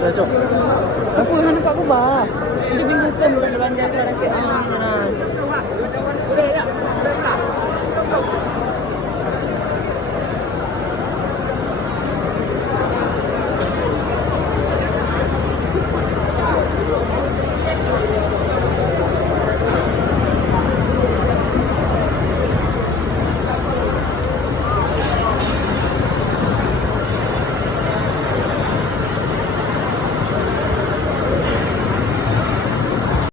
Dah, Cok. Aku nak nampak aku bah. Dia bingung bukan belanja sekarang ke.